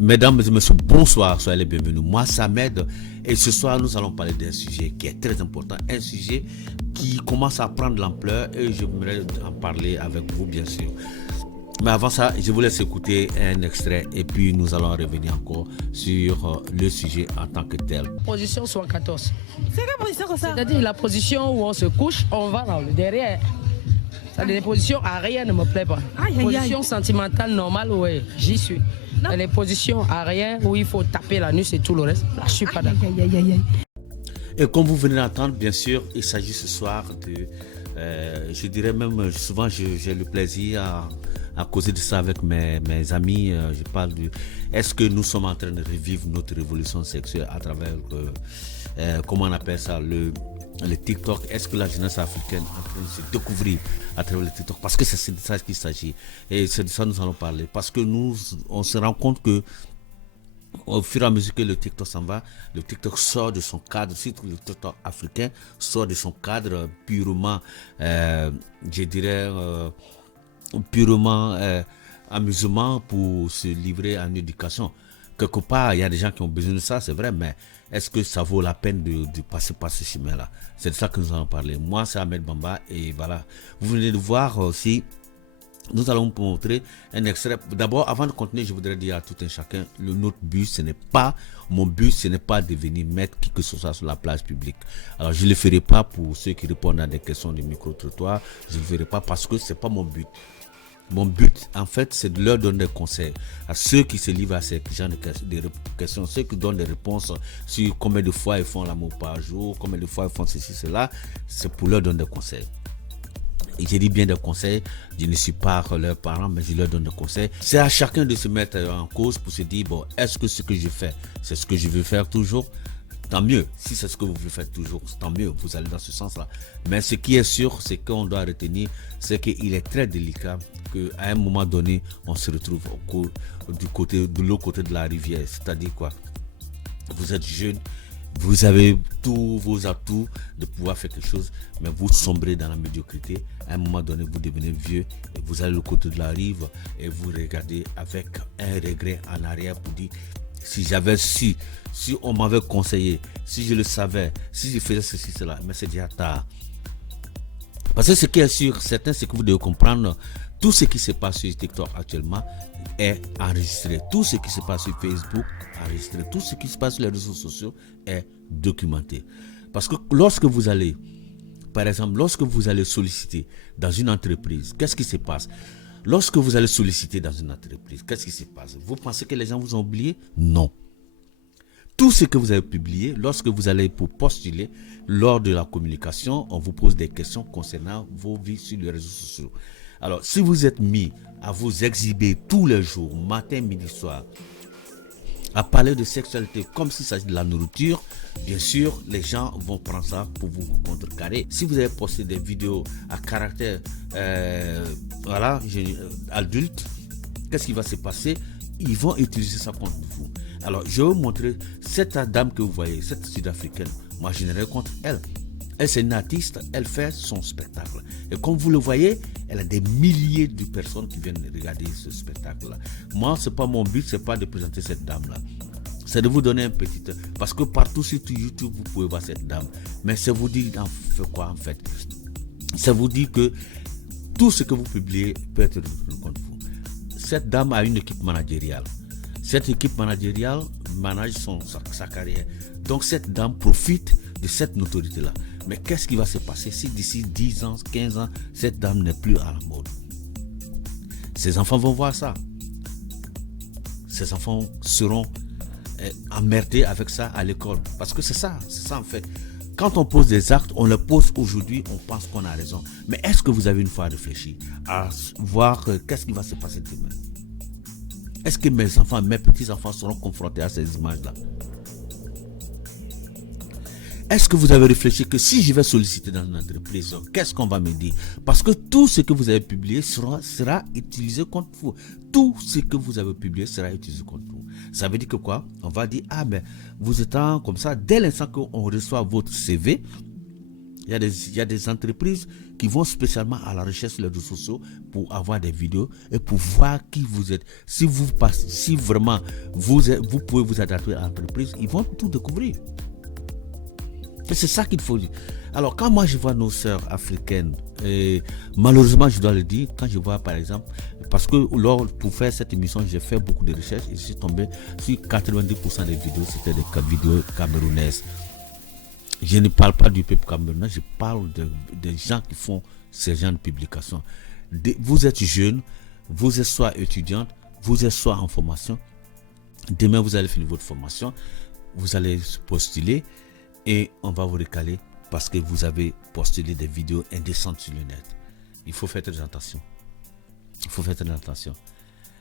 Mesdames et messieurs, bonsoir, soyez les bienvenus. Moi, Samed, et ce soir, nous allons parler d'un sujet qui est très important, un sujet qui commence à prendre l'ampleur et je voudrais en parler avec vous, bien sûr. Mais avant ça, je vous laisse écouter un extrait et puis nous allons revenir encore sur le sujet en tant que tel. Position 114. C'est quelle position comme ça? C'est-à-dire la position où on se couche, on va dans le derrière. C'est-à-dire les positions arrière ne me plaît pas. Position sentimentale normale, oui, j'y suis. Et les positions arrière où il faut taper la nuque et tout le reste, là je suis pas d'accord. Et comme vous venez d'entendre, bien sûr, il s'agit ce soir de, je dirais même, souvent j'ai le plaisir à causer de ça avec mes amis. Je parle de, est-ce que nous sommes en train de revivre notre révolution sexuelle à travers, comment on appelle ça, le TikTok? Est-ce que la jeunesse africaine est en train de se découvrir à travers le TikTok? Parce que c'est de ça qu'il s'agit. Et c'est de ça que nous allons parler. Parce que on se rend compte que au fur et à mesure que le TikTok s'en va, le TikTok sort de son cadre, surtout le TikTok africain, sort de son cadre purement, je dirais, purement amusement pour se livrer en éducation. Quelque part, il y a des gens qui ont besoin de ça, c'est vrai, mais est-ce que ça vaut la peine de passer par ce chemin-là? C'est de ça que nous allons parler. Moi, c'est Ahmed Bamba et voilà. Vous venez de voir aussi, nous allons vous montrer un extrait. D'abord, avant de continuer, je voudrais dire à tout un chacun, notre but, mon but, ce n'est pas de venir mettre qui que ce soit sur la place publique. Alors, je ne le ferai pas pour ceux qui répondent à des questions du micro-trottoir. Je ne le ferai pas parce que ce n'est pas mon but. Mon but, en fait, c'est de leur donner des conseils à ceux qui se livrent à ces gens de questions, ceux qui donnent des réponses sur combien de fois ils font l'amour par jour, combien de fois ils font ceci, cela. C'est pour leur donner des conseils. Et j'ai dit bien des conseils, je ne suis pas leurs parents, mais je leur donne des conseils. C'est à chacun de se mettre en cause pour se dire, bon, est-ce que ce que je fais, c'est ce que je veux faire toujours? Tant mieux. Si c'est ce que vous voulez faire toujours, tant mieux, vous allez dans ce sens-là. Mais ce qui est sûr, c'est qu'on doit retenir, c'est qu'il est très délicat qu'à un moment donné, on se retrouve de l'autre côté de la rivière. C'est-à-dire quoi? Vous êtes jeune, vous avez tous vos atouts de pouvoir faire quelque chose, mais vous sombrez dans la médiocrité. À un moment donné, vous devenez vieux, et vous allez de l'autre côté de la rive et vous regardez avec un regret en arrière pour dire, si j'avais su, si on m'avait conseillé, si je le savais, si je faisais ceci, cela, mais c'est déjà tard. Parce que ce qui est sûr, certain, c'est que vous devez comprendre, tout ce qui se passe sur TikTok actuellement est enregistré. Tout ce qui se passe sur Facebook est enregistré. Tout ce qui se passe sur les réseaux sociaux est documenté. Parce que lorsque vous allez, par exemple, lorsque vous allez solliciter dans une entreprise, qu'est-ce qui se passe? Lorsque vous allez solliciter dans une entreprise, qu'est-ce qui se passe? Vous pensez que les gens vous ont oublié? Non. Tout ce que vous avez publié, lorsque vous allez pour postuler, lors de la communication, on vous pose des questions concernant vos vies sur les réseaux sociaux. Alors, si vous êtes mis à vous exhiber tous les jours, matin, midi, soir, à parler de sexualité comme s'il s'agit de la nourriture, bien sûr, les gens vont prendre ça pour vous contrecarrer. Si vous avez posté des vidéos à caractère adulte, qu'est-ce qui va se passer? Ils vont utiliser ça contre vous. Alors, je vais vous montrer cette dame que vous voyez, cette sud-africaine. Moi, je n'ai rien contre elle. Elle, c'est une artiste, elle fait son spectacle. Et comme vous le voyez, elle a des milliers de personnes qui viennent regarder ce spectacle-là. Moi, ce n'est pas mon but, ce n'est pas de présenter cette dame-là. C'est de vous donner un petit... Parce que partout sur YouTube, vous pouvez voir cette dame. Mais ça vous dit quoi en fait? Ça vous dit que tout ce que vous publiez peut être contre vous. Cette dame a une équipe managériale. Cette équipe managériale manage sa carrière. Donc cette dame profite de cette notoriété-là. Mais qu'est-ce qui va se passer si d'ici 10 ans, 15 ans, cette dame n'est plus à la mode? Ses enfants vont voir ça. Ses enfants seront emmerdés avec ça à l'école. Parce que c'est ça en fait. Quand on pose des actes, on les pose aujourd'hui, on pense qu'on a raison. Mais est-ce que vous avez une fois réfléchi à voir qu'est-ce qui va se passer demain? Est-ce que mes enfants, mes petits-enfants seront confrontés à ces images-là? Est-ce que vous avez réfléchi que si je vais solliciter dans une entreprise, qu'est-ce qu'on va me dire? Parce que tout ce que vous avez publié sera utilisé contre vous. Tout ce que vous avez publié sera utilisé contre vous. Ça veut dire que quoi? On va dire, ah ben, vous êtes comme ça, dès l'instant qu'on reçoit votre CV, Il y a des entreprises qui vont spécialement à la recherche sur les réseaux sociaux pour avoir des vidéos et pour voir qui vous êtes. Si vraiment vous pouvez vous adapter à l'entreprise, ils vont tout découvrir. Et c'est ça qu'il faut dire. Alors, quand moi je vois nos sœurs africaines, et malheureusement je dois le dire, quand je vois par exemple, parce que pour faire cette émission, j'ai fait beaucoup de recherches et je suis tombé sur 90% des vidéos, c'était des vidéos camerounaises. Je ne parle pas du peuple camerounais, je parle des gens qui font ces genres de publications. Vous êtes jeune, vous êtes soit étudiante, vous êtes soit en formation. Demain, vous allez finir votre formation, vous allez postuler et on va vous recaler parce que vous avez postulé des vidéos indécentes sur le net. Il faut faire très attention. Il faut faire très attention.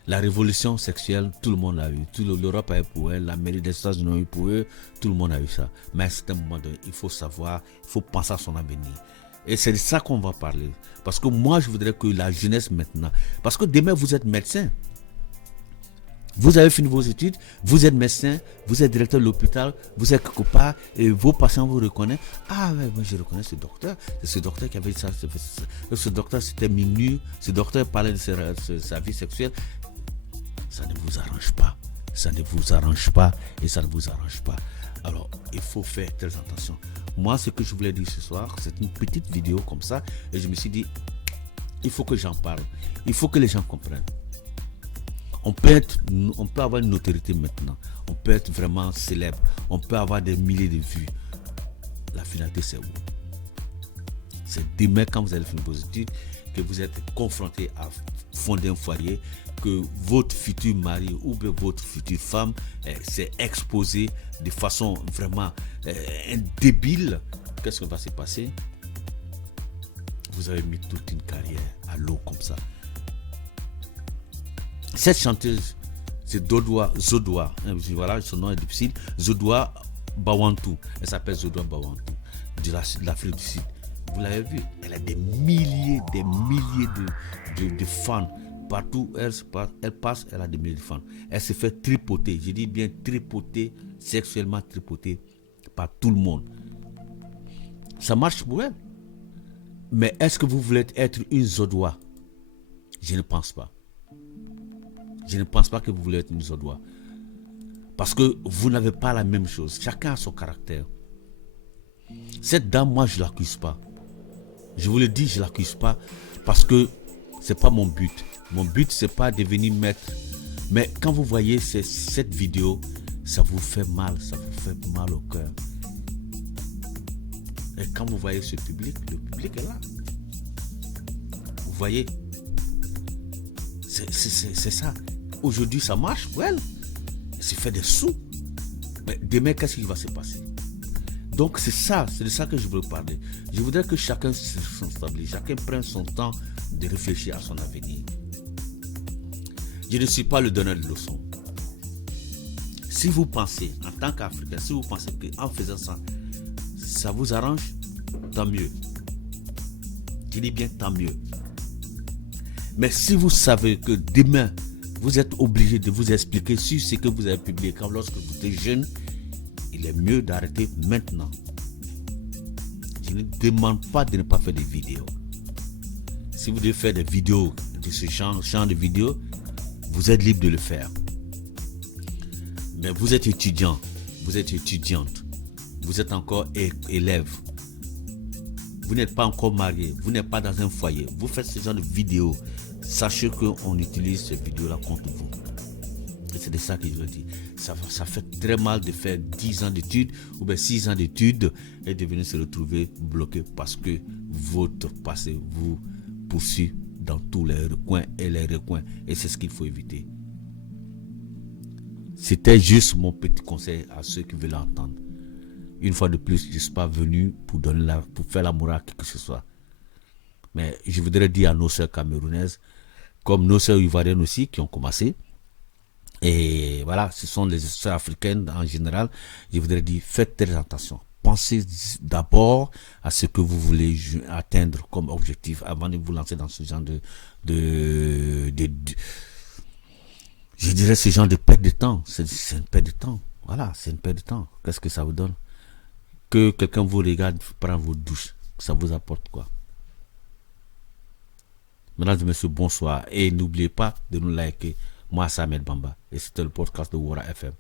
La révolution sexuelle, tout le monde l'a eu. L'Europe a eu pour elle, l'Amérique des États-Unis a eu pour eux, tout le monde a eu ça. Mais à un certain moment donné, il faut savoir, il faut penser à son avenir. Et c'est de ça qu'on va parler. Parce que moi, je voudrais que la jeunesse maintenant, parce que demain, vous êtes médecin. Vous avez fini vos études, vous êtes médecin, vous êtes directeur de l'hôpital, vous êtes quelque part et vos patients vous reconnaissent. Ah ouais, moi je reconnais ce docteur. C'est ce docteur qui avait ça. Ce docteur c'était minus, ce docteur parlait de sa vie sexuelle. Ça ne vous arrange pas. Ça ne vous arrange pas et ça ne vous arrange pas. Alors, il faut faire très attention. Moi, ce que je voulais dire ce soir, c'est une petite vidéo comme ça et je me suis dit, il faut que j'en parle. Il faut que les gens comprennent. On peut avoir une notoriété maintenant. On peut être vraiment célèbre. On peut avoir des milliers de vues. La finalité, c'est où? C'est demain, quand vous allez finir vos études, que vous êtes confronté à fonder un foyer, que votre futur mari ou bien votre future femme s'est exposé de façon vraiment débile. Qu'est-ce qui va se passer? Vous avez mis toute une carrière à l'eau comme ça. Cette chanteuse, c'est Zodoa, voilà, son nom est difficile, Zodoa Bawantu. Elle s'appelle Zodoa Bawantu, de l'Afrique du Sud. Vous l'avez vu, elle a des milliers de fans. Partout où elle passe, elle a des milliers de fans. Elle se fait tripoter, je dis bien tripoter, sexuellement tripoter par tout le monde. Ça marche pour elle. Mais est-ce que vous voulez être une Zodoa? Je ne pense pas. Je ne pense pas que vous voulez être une Zodoa. Parce que vous n'avez pas la même chose. Chacun a son caractère. Cette dame, moi, je ne l'accuse pas. Je vous le dis, je ne l'accuse pas parce que ce n'est pas mon but. Mon but, ce n'est pas de venir mettre... Mais quand vous voyez cette vidéo, ça vous fait mal. Ça vous fait mal au cœur. Et quand vous voyez ce public, le public est là. Vous voyez? C'est ça. Aujourd'hui, ça marche pour elle. Elle se fait des sous. Mais demain, qu'est-ce qui va se passer? Donc, c'est de ça que je veux parler. Je voudrais que chacun se stabilise, chacun prenne son temps de réfléchir à son avenir. Je ne suis pas le donneur de leçons. Si vous pensez, en tant qu'Africain, si vous pensez qu'en faisant ça, ça vous arrange, tant mieux. Je dis bien tant mieux. Mais si vous savez que demain, vous êtes obligé de vous expliquer sur ce que vous avez publié quand lorsque vous êtes jeune, il est mieux d'arrêter maintenant. Je ne demande pas de ne pas faire des vidéos. Si vous devez faire des vidéos de ce genre de vidéos, vous êtes libre de le faire. Mais vous êtes étudiant, vous êtes étudiante, vous êtes encore élève. Vous n'êtes pas encore marié, vous n'êtes pas dans un foyer. Vous faites ce genre de vidéos. Sachez qu'on utilise ces vidéos-là contre vous. Et c'est de ça que je veux dire. Ça fait très mal de faire 10 ans d'études ou bien 6 ans d'études et de venir se retrouver bloqué parce que votre passé vous poursuit dans tous les recoins et les recoins. Et c'est ce qu'il faut éviter. C'était juste mon petit conseil à ceux qui veulent l'entendre. Une fois de plus, je ne suis pas venu pour faire la morale à qui que ce soit. Mais je voudrais dire à nos sœurs camerounaises, comme nos sœurs ivoiriennes aussi qui ont commencé, et voilà, ce sont les sœurs africaines en général, je voudrais dire, faites très attention. Pensez d'abord à ce que vous voulez atteindre comme objectif avant de vous lancer dans ce genre je dirais ce genre de perte de temps. C'est une perte de temps. Voilà, c'est une perte de temps. Qu'est-ce que ça vous donne? Que quelqu'un vous regarde prendre votre douche. ça vous apporte quoi? Mesdames et messieurs, bonsoir. Et n'oubliez pas de nous liker. Moi, c'est Ahmed Bamba. Et c'était le podcast de Wora FM.